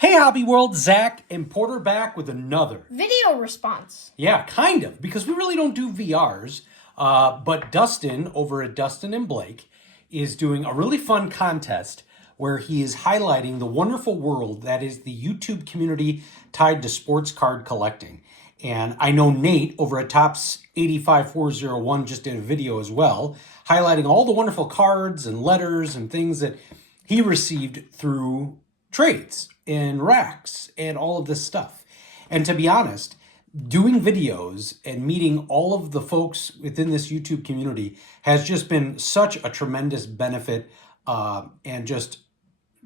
Hey Hobby World, Zach and Porter back with another video response. Yeah, kind of, because we really don't do VRs, but Dustin over at Dustin and Blake is doing a really fun contest where he is highlighting the wonderful world that is the YouTube community tied to sports card collecting. And I know Nate over at Tops 85401 just did a video as well, highlighting all the wonderful cards and letters and things that he received through trades and racks and all of this stuff. And to be honest, doing videos and meeting all of the folks within this YouTube community has just been such a tremendous benefit and just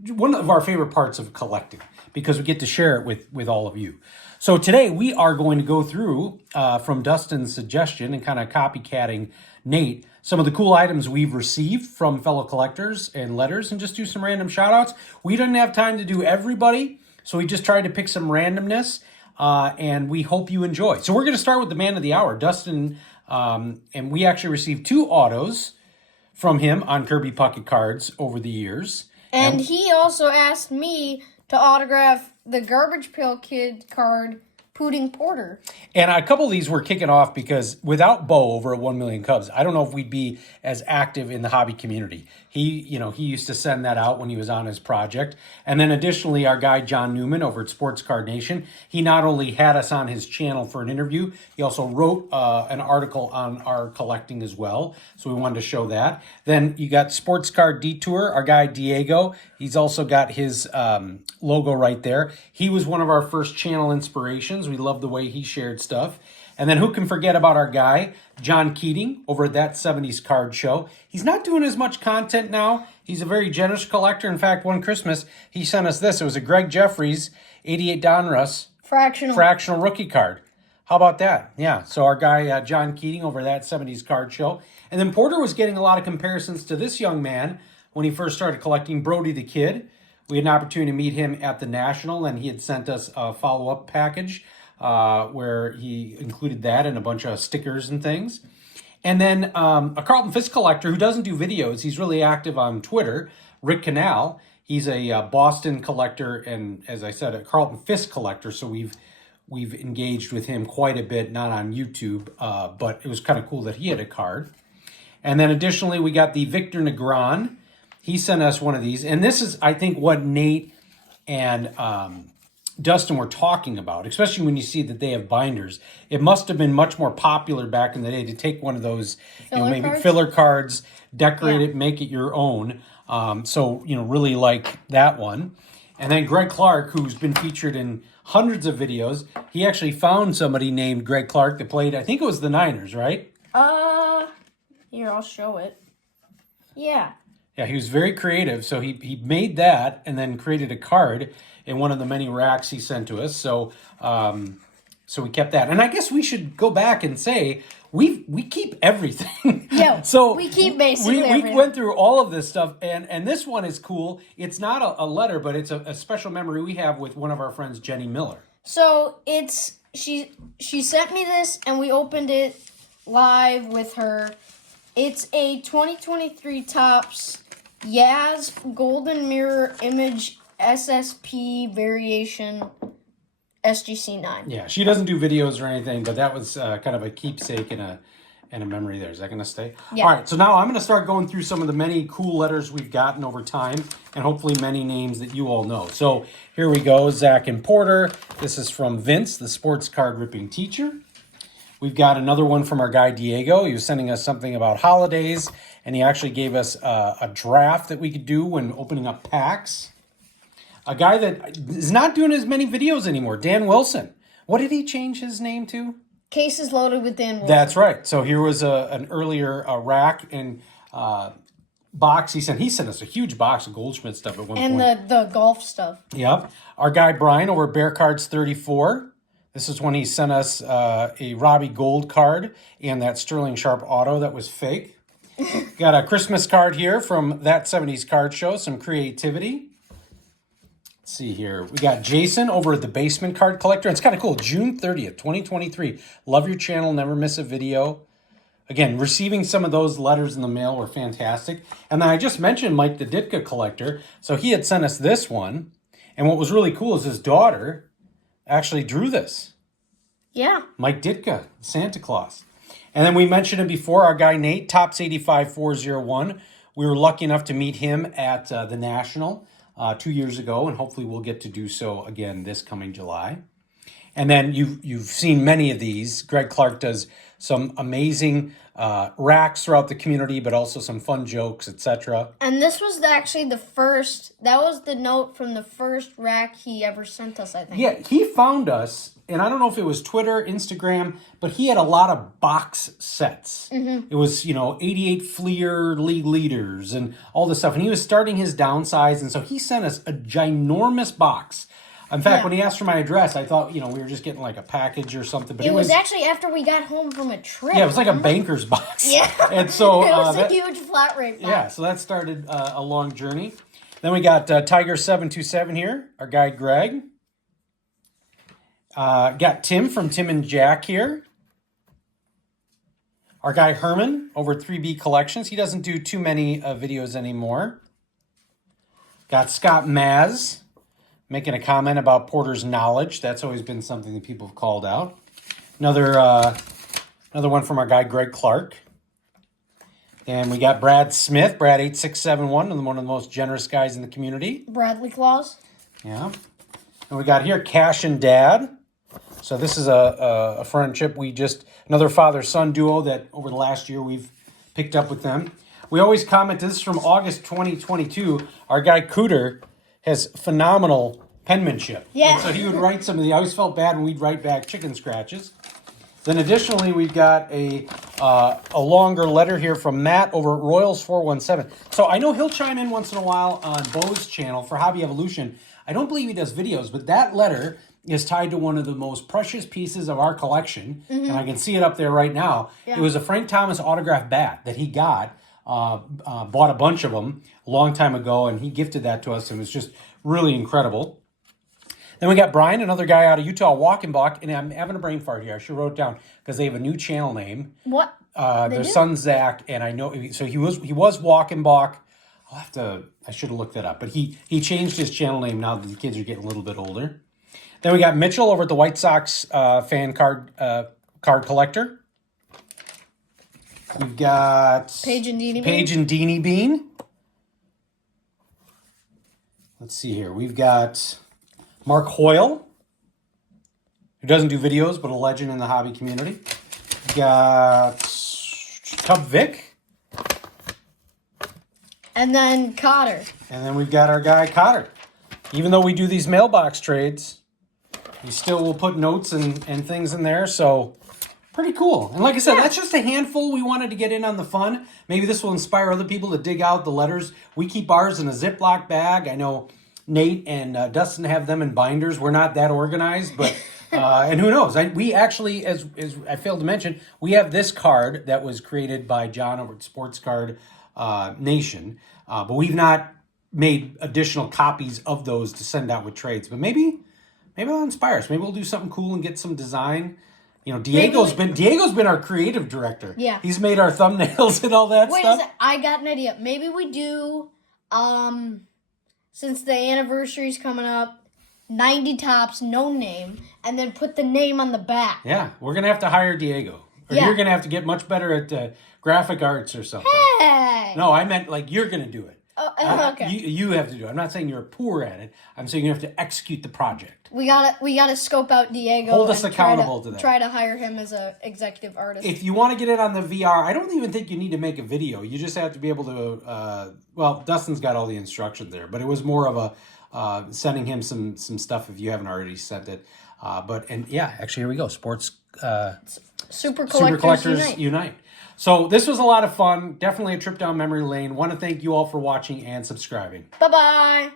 one of our favorite parts of collecting because we get to share it with all of you. So today we are going to go through from Dustin's suggestion and kind of copycatting Nate some of the cool items we've received from fellow collectors and letters and just do some random shout outs. We didn't have time to do everybody, so we just tried to pick some randomness and we hope you enjoy. So we're going to start with the man of the hour, Dustin, and we actually received 2 autos from him on Kirby Puckett cards over the years. And he also asked me to autograph the Garbage Pail Kid card, Pudding Porter. And a couple of these were kicking off because without Bo over at 1 Million Cubs, I don't know if we'd be as active in the hobby community. He used to send that out when he was on his project. And then additionally, our guy John Newman over at Sports Card Nation, he not only had us on his channel for an interview, he also wrote an article on our collecting as well. So we wanted to show that. Then you got Sports Card Detour, our guy Diego. He's also got his logo right there. He was one of our first channel inspirations. We love the way he shared stuff. And then who can forget about our guy, John Keating, over at That 70s Card Show. He's not doing as much content now. He's a very generous collector. In fact, one Christmas, he sent us this. It was a Greg Jeffries 88 Donruss fractional rookie card. How about that? Yeah, so our guy, John Keating, over That 70s Card Show. And then Porter was getting a lot of comparisons to this young man when he first started collecting, Brody the Kid. We had an opportunity to meet him at the National, and he had sent us a follow-up package where he included that and a bunch of stickers and things. And then a Carlton Fisk collector who doesn't do videos. He's really active on Twitter, Rick Canal. He's a Boston collector and, as I said, a Carlton Fisk collector. So we've engaged with him quite a bit, not on YouTube, but it was kind of cool that he had a card. And then additionally, we got the Victor Negron. He sent us one of these. And this is, I think, what Nate and Dustin were talking about, especially when you see that they have binders. It must have been much more popular back in the day to take one of those filler cards, decorate it, make it your own. So, really like that one. And then Greg Clark, who's been featured in hundreds of videos, he actually found somebody named Greg Clark that played, I think it was the Niners, right? Here, I'll show it. Yeah. Yeah, he was very creative. So he made that and then created a card in one of the many racks he sent to us. So so we kept that. And I guess we should go back and say we keep everything. Yeah, so we keep basically everything. We went through all of this stuff. And this one is cool. It's not a letter, but it's a special memory we have with one of our friends, Jenny Miller. So she sent me this and we opened it live with her. It's a 2023 Topps Yaz Golden Mirror Image SSP Variation SGC9. Yeah, she doesn't do videos or anything, but that was kind of a keepsake and a memory there. Is that going to stay? Yeah. All right, so now I'm going to start going through some of the many cool letters we've gotten over time and hopefully many names that you all know. So here we go, Zach and Porter. This is from Vince, the sports card ripping teacher. We've got another one from our guy Diego. He was sending us something about holidays, and he actually gave us a draft that we could do when opening up packs. A guy that is not doing as many videos anymore, Dan Wilson. What did he change his name to? Cases Loaded with Dan Wilson. That's right. So here was an earlier rack and box. He sent us a huge box of Goldschmidt stuff at one point. And the golf stuff. Yep. Our guy Brian over at Bear Cards 34. This is when he sent us a Robbie Gold card and that Sterling Sharp auto that was fake. Got a Christmas card here from That 70s Card Show. Some creativity. Let's see here. We got Jason over at the Basement Card Collector. It's kind of cool. June 30th, 2023. Love your channel. Never miss a video. Again, receiving some of those letters in the mail were fantastic. And then I just mentioned Mike the Ditka collector. So he had sent us this one. And what was really cool is his daughter actually drew this. Yeah. Mike Ditka, Santa Claus. And then we mentioned it before, our guy Nate, Tops 85401. We were lucky enough to meet him at the National 2 years ago, and hopefully we'll get to do so again this coming July. And then you've seen many of these. Greg Clark does some amazing racks throughout the community, but also some fun jokes, etc. And this was actually the first, that was the note from the first rack he ever sent us, I think. Yeah, he found us, and I don't know if it was Twitter, Instagram, but he had a lot of box sets. Mm-hmm. It was, 88 Fleer League Leaders and all this stuff. And he was starting his downsize, and so he sent us a ginormous box. In fact, when he asked for my address, I thought, we were just getting like a package or something. But it was actually after we got home from a trip. Yeah, it was like a banker's box. Yeah. And so it was a huge flat rate box. Yeah, so that started a long journey. Then we got Tiger727 here, our guy Greg. Got Tim from Tim and Jack here. Our guy Herman over at 3B Collections. He doesn't do too many videos anymore. Got Scott Maz making a comment about Porter's knowledge. That's always been something that people have called out. Another one from our guy Greg Clark. And we got Brad Smith, Brad8671, one of the most generous guys in the community. Bradley Claus. Yeah. And we got here Cash and Dad. So this is a friendship. Another father-son duo that over the last year we've picked up with them. We always comment, this is from August 2022. Our guy Cooter has phenomenal penmanship. Yeah. And so he would write I always felt bad when we'd write back chicken scratches. Then additionally, we've got a longer letter here from Matt over at Royals417. So I know he'll chime in once in a while on Bo's channel for Hobby Evolution. I don't believe he does videos, but that letter is tied to one of the most precious pieces of our collection. Mm-hmm. And I can see it up there right now. Yeah. It was a Frank Thomas autographed bat that he got. Bought a bunch of them a long time ago, and he gifted that to us, and it was just really incredible. Then we got Brian, another guy out of Utah, Walkenbach, and I'm having a brain fart here. I should wrote it down because they have a new channel name. What? Their son Zach, and I know so he was Walkenbach. I should have looked that up, but he changed his channel name now that the kids are getting a little bit older. Then we got Mitchell over at the White Sox fan card collector. We've got Paige and Deanie Bean. Let's see here. We've got Mark Hoyle, who doesn't do videos, but a legend in the hobby community. We've got Tub Vic. And then Cotter. And then we've got our guy Cotter. Even though we do these mailbox trades, we still will put notes and things in there, so pretty cool. And like I said, that's just a handful we wanted to get in on the fun. Maybe this will inspire other people to dig out the letters. We keep ours in a Ziploc bag. I know Nate and Dustin have them in binders. We're not that organized, but and who knows? We actually, as I failed to mention, we have this card that was created by John over at Sports Card Nation, but we've not made additional copies of those to send out with trades. But maybe it'll inspire us. Maybe we'll do something cool and get some design. Diego's been our creative director. Yeah. He's made our thumbnails and all that stuff. stuff. Wait a sec, I got an idea. Maybe we do, since the anniversary's coming up, 90 tops, no name, and then put the name on the back. Yeah, we're going to have to hire Diego. Or you're going to have to get much better at graphic arts or something. Hey! No, I meant like you're going to do it. Oh, okay. You have to do it. I'm not saying you're poor at it. I'm saying you have to execute the project. We gotta scope out Diego. Hold us accountable to that. Try to hire him as an executive artist. If you want to get it on the VR, I don't even think you need to make a video. You just have to be able to. Well, Dustin's got all the instructions there, but it was more of a sending him some stuff if you haven't already sent it. Actually, here we go. Sports. Super Collectors Unite. So this was a lot of fun. Definitely a trip down memory lane. Want to thank you all for watching and subscribing. Bye-bye.